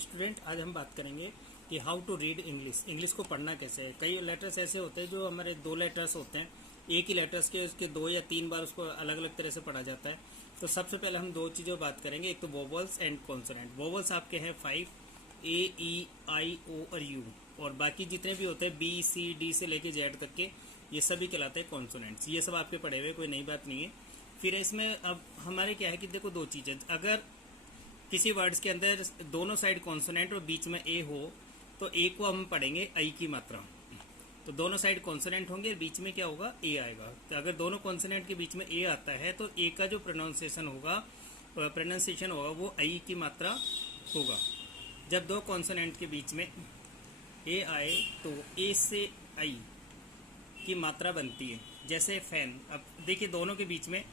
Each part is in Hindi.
स्टूडेंट, आज हम बात करेंगे कि how to read English. English को पढ़ना कैसे है। कई लेटर्स ऐसे होते हैं जो हमारे दो लेटर्स होते हैं, एक ही लेटर्स के उसके दो या तीन बार उसको अलग अलग तरह से पढ़ा जाता है। तो सबसे पहले हम दो चीज़ों बात करेंगे, एक तो वोवल्स एंड कॉन्सोनेंट। वोवल्स आपके हैं 5, ए ई आई ओ और यू, और बाकी जितने भी होते हैं बी सी डी से लेके जेड तक के, ये सभी कहलाते हैं कॉन्सोनेंट्स। ये सब आपके पढ़े हुए, कोई नई बात नहीं है। फिर इसमें अब हमारे क्या है कि देखो दो चीज़ें, अगर किसी वर्ड्स के अंदर दोनों साइड कॉन्सोनेंट और बीच में ए हो तो ए को हम पढ़ेंगे आई की मात्रा। तो दोनों साइड कॉन्सोनेंट होंगे, बीच में क्या होगा, ए आएगा। तो अगर दोनों कॉन्सोनेंट के बीच में ए आता है तो ए का जो प्रोनाउंसिएशन होगा वो आई की मात्रा होगा। जब दो कॉन्सोनेंट के बीच में ए आए तो ए से आई की मात्रा बनती है। जैसे फैन, अब देखिए दोनों के बीच में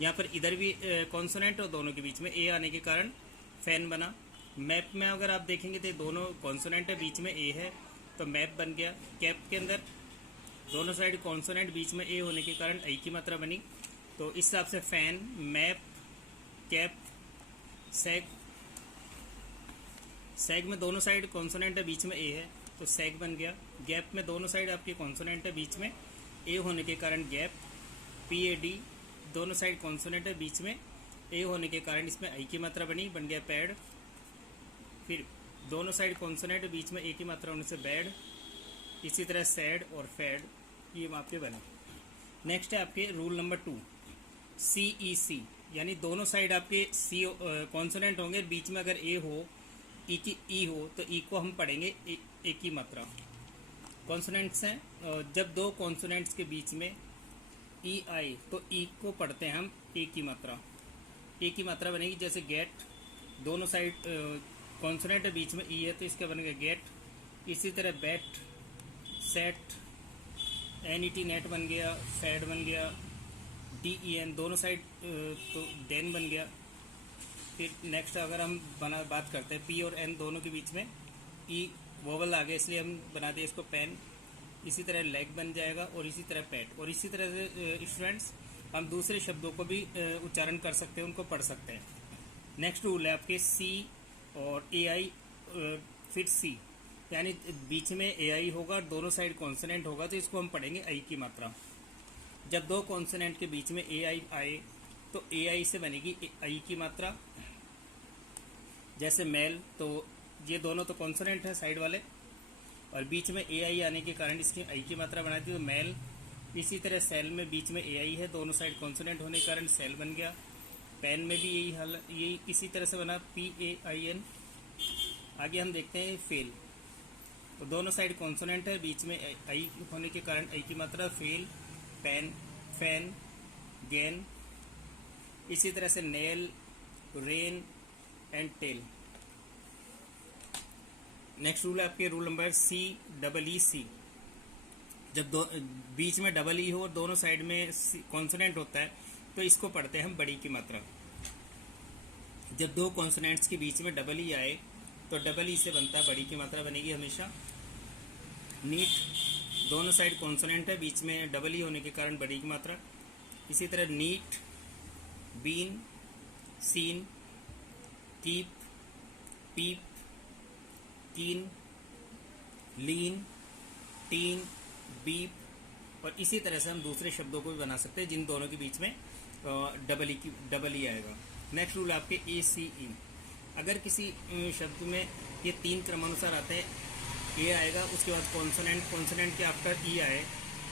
यहाँ पर इधर भी कॉन्सोनेंट और दोनों के बीच में ए आने के कारण फैन बना। मैप में अगर आप देखेंगे तो दोनों कॉन्सोनेंट है, बीच में ए है, तो मैप बन गया। कैप के अंदर दोनों साइड कॉन्सोनेंट, बीच में ए होने के कारण आई की मात्रा बनी। तो इस हिसाब से फैन, मैप, कैप, सैग। सैग में दोनों साइड कॉन्सोनेंट है, बीच में ए है, तो सैग बन गया। गैप में दोनों साइड आपकी कॉन्सोनेंट है, बीच में ए होने के कारण गैप। पी ए डी, दोनों साइड कॉन्सोनेंट है, बीच में ए होने के कारण इसमें आई की मात्रा बनी, बन गया पैड। फिर दोनों साइड कॉन्सोनेंट है, बीच में ए की मात्रा होने से बैड। इसी तरह सैड और फैड, ये आपके बने। नेक्स्ट है आपके रूल नंबर 2, सी ई सी, यानी दोनों साइड आपके सी कॉन्सोनेंट होंगे, बीच में अगर ए हो, ई की ई हो, तो ई को हम पढ़ेंगे ए की मात्रा। कॉन्सोनेंट्स हैं, जब दो कॉन्सोनेंट्स के बीच में ई आए तो ई को पढ़ते हैं हम ए की मात्रा। ए की मात्रा बनेगी जैसे गेट, दोनों साइड कॉन्सोनेंट है, बीच में ई है, तो इसका बनेगा गेट। इसी तरह bat, set, N E T net बन गया, फैड बन गया। डी ई एन, दोनों साइड तो डेन बन गया। फिर नेक्स्ट अगर हम बात करते हैं पी और एन, दोनों के बीच में ई वोवल आ गया, इसलिए हम बना दिए इसको पेन। इसी तरह लेग बन जाएगा, और इसी तरह पैट। और इसी तरह से स्टूडेंट्स हम दूसरे शब्दों को भी उच्चारण कर सकते हैं, उनको पढ़ सकते हैं। नेक्स्ट रूल है आपके सी और ए आई, फिर सी, यानी बीच में ए आई होगा, दोनों साइड कॉन्सोनेंट होगा, तो इसको हम पढ़ेंगे आई की मात्रा। जब दो कॉन्सोनेंट के बीच में ए आई आए तो ए आई से बनेगी आई की मात्रा। जैसे मेल, तो ये दोनों तो कॉन्सोनेंट है साइड वाले, और बीच में ए आई आने के कारण इसकी आई की मात्रा बना दी, तो मेल। इसी तरह सेल में बीच में ए आई है, दोनों साइड कॉन्सोनेंट होने के कारण सेल बन गया। पेन में भी यही हाल, यही इसी तरह से बना, पी ए आई एन। आगे हम देखते हैं फेल, तो दोनों साइड कॉन्सोनेंट है, बीच में आई होने के कारण आई की मात्रा, फेल, पेन, फैन, गेन। इसी तरह से nail, rain and tail. Next rule है आपके rule number C double E C, जब बीच में डबल ई हो और दोनों साइड में कॉन्सोनेंट होता है तो इसको पढ़ते हैं हम बड़ी की मात्रा। जब दो कॉन्सोनेंट्स के बीच में डबल ई आए तो डबल ई से बनता है बड़ी की मात्रा बनेगी हमेशा। नीट, दोनों साइड कॉन्सोनेंट है, बीच में डबल ई होने के कारण बड़ी की मात्रा। इसी तरह नीट, बीन, सीन, कीप, पीप, कीन, लीन, टीन, बीप। और इसी तरह से हम दूसरे शब्दों को भी बना सकते हैं जिन दोनों के बीच में डबल ई आएगा। नेक्स्ट रूल आपके ए सी ई, अगर किसी शब्द में ये तीन क्रमानुसार आते हैं, ए आएगा, उसके बाद कॉन्सोनेंट के आफ्टर ई आए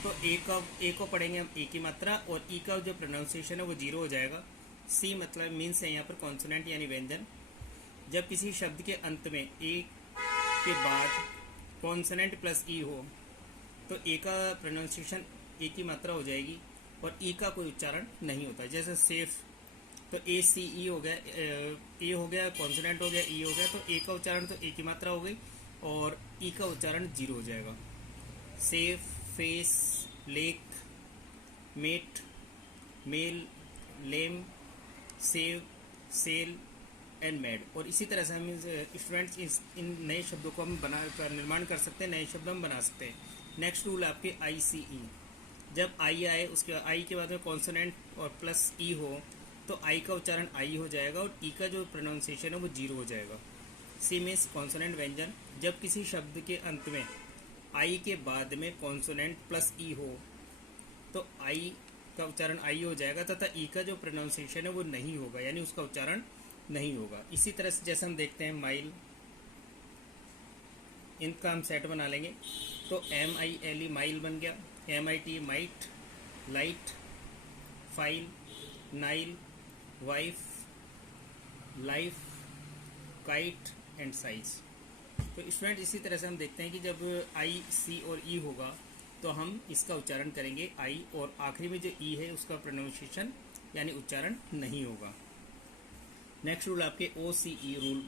तो ए को पढ़ेंगे हम ए की मात्रा, और ई का जो प्रोनाउंसिएशन है वो 0 हो जाएगा। सी मतलब मीन्स है यहाँ पर कॉन्सोनेंट यानी व्यंजन। जब किसी शब्द के अंत में ए के बाद कॉन्सोनेंट प्लस ई हो तो ए का प्रोनाउंसिएशन ए की मात्रा हो जाएगी, और ई का कोई उच्चारण नहीं होता। जैसे सेफ, तो ए सी ई हो गया, ए हो गया, कॉन्सोनेंट हो गया, ई हो गया, तो ए का उच्चारण तो ए की मात्रा हो गई, और ई का उच्चारण 0 हो जाएगा। Safe, face, lake, mate, male, lame, save, sale and mad. और इसी तरह से हम स्टूडेंट्स इन नए शब्दों को हम निर्माण कर सकते हैं, नए शब्द हम बना सकते हैं। नेक्स्ट रूल आपके आई सी ई, जब आई आए, उसके आई के बाद में कॉन्सोनेंट और प्लस ई हो तो आई का उच्चारण आई हो जाएगा, और ई का जो प्रोनाउंसिएशन है वो 0 हो जाएगा। सी मीन्स कॉन्सोनेंट व्यंजन। जब किसी शब्द के अंत में आई के बाद में कॉन्सोनेंट प्लस ई हो तो आई का उच्चारण आई हो जाएगा तथा ई का जो प्रोनाउंसिएशन है वो नहीं होगा, यानी उसका उच्चारण नहीं होगा। इसी तरह से जैसे हम देखते हैं माइल, इनका हम सेट बना लेंगे तो MILE माइल बन गया, MIT might, light, file, Nile, wife, life, kite and size. तो स्टूडेंट इसी तरह से हम देखते हैं कि जब आई, सी और ई होगा तो हम इसका उच्चारण करेंगे आई, और आखिरी में जो ई है उसका प्रोनाउंसिएशन यानी उच्चारण नहीं होगा। नेक्स्ट रूल आपके OCE रूल।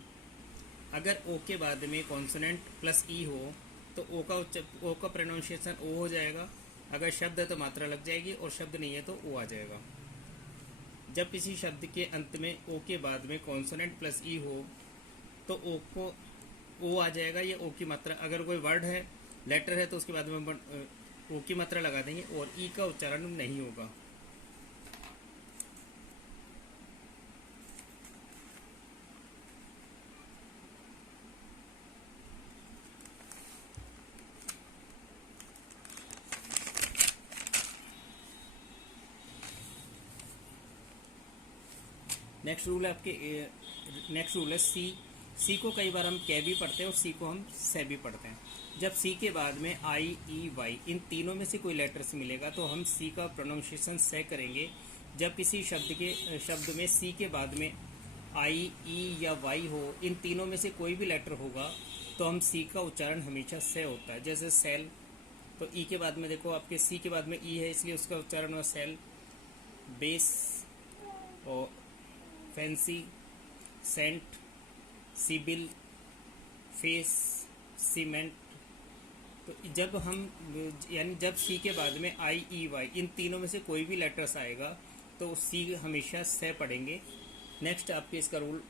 अगर ओ के बाद में कॉन्सोनेंट प्लस ई हो तो ओ का प्रोनाउंसिएशन ओ हो जाएगा। अगर शब्द है तो मात्रा लग जाएगी, और शब्द नहीं है तो ओ आ जाएगा। जब किसी शब्द के अंत में ओ के बाद में कॉन्सोनेंट प्लस ई हो तो ओ को ओ आ जाएगा, ये ओ की मात्रा। अगर कोई वर्ड है, लेटर है, तो उसके बाद में ओ की मात्रा लगा देंगे और ई का उच्चारण नहीं होगा। नेक्स्ट रूल है आपके, नेक्स्ट रूल है सी को कई बार हम कै भी पढ़ते हैं और सी को हम से भी पढ़ते हैं। जब सी के बाद में आई, ई, वाई इन तीनों में से कोई लेटर्स मिलेगा तो हम सी का प्रोनाउंसिएशन से करेंगे। जब किसी शब्द में सी के बाद में आई, ई या वाई हो, इन तीनों में से कोई भी लेटर होगा तो हम सी का उच्चारण हमेशा से होता है। जैसे सेल, तो ई के बाद में देखो आपके सी के बाद में ई है इसलिए उसका उच्चारण हुआ सेल। बेस और fancy, cent, civil, face, cement. तो जब हम यानी जब सी के बाद में आई, ई, वाई इन तीनों में से कोई भी लेटर्स आएगा तो सी हमेशा से पढ़ेंगे। नेक्स्ट आपके इसका रूल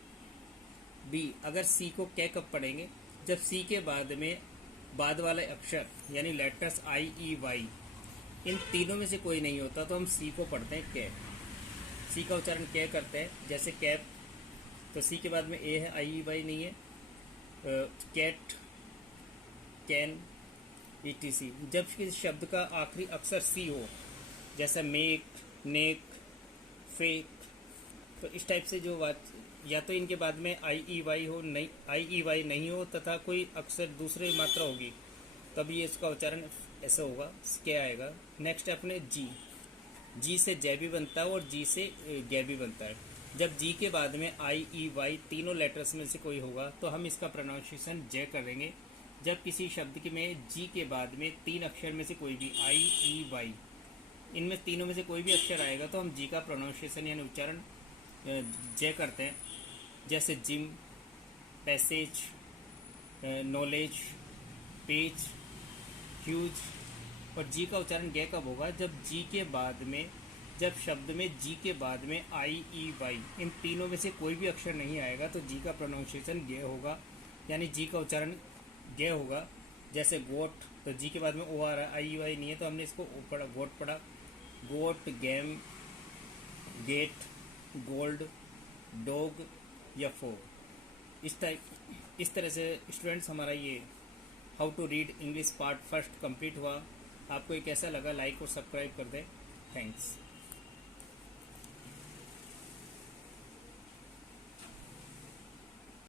बी। अगर सी को कै कब पढ़ेंगे? जब सी के बाद में बाद वाले अक्षर यानी लेटर्स आई, ई, वाई इन तीनों में से कोई नहीं होता तो हम सी को पढ़ते हैं कै। सी का उच्चारण कै करते हैं, जैसे कैप, तो सी के बाद में ए है, आई, ई, वाई नहीं है। Cat, can, ETC। जब किसी शब्द का आखिरी अक्षर सी हो, जैसा मेक, नेक, फेक, तो इस टाइप से जो बात, या तो इनके बाद में आई, ई, वाई हो, नहीं आई, ई, वाई नहीं हो तथा कोई अक्षर दूसरे मात्रा होगी तब ये इसका उच्चारण ऐसा होगा, क्या आएगा। नेक्स्ट अपने जी से जय भी बनता है और जी से गे भी बनता है। जब जी के बाद में आई, ई, वाई तीनों लेटर्स में से कोई होगा तो हम इसका प्रोनाउंसिएशन जय करेंगे। जब किसी शब्द में जी के बाद में तीन अक्षर में से कोई भी आई, ई, वाई इनमें तीनों में से कोई भी अक्षर आएगा तो हम जी का प्रोनाउंसिएशन यानी उच्चारण जय करते हैं। जैसे gym, passage, knowledge, page, huge. और जी का उच्चारण गे कब होगा? जब जी के बाद में, जब शब्द में जी के बाद में आई, ई, वाई इन तीनों में से कोई भी अक्षर नहीं आएगा तो जी का प्रोनाउंसिएशन गे होगा, यानी जी का उच्चारण गे होगा। जैसे गोट, तो जी के बाद में ओ आ रहा है, आई, ई, वाई नहीं है तो हमने इसको पढ़ा, गोट पढ़ा। Goat, game, get, gold, dog या फोग। इस तरह से स्टूडेंट्स हमारा ये how to read English part first complete हुआ। आपको ये कैसा लगा? लाइक और सब्सक्राइब कर दें। थैंक्स।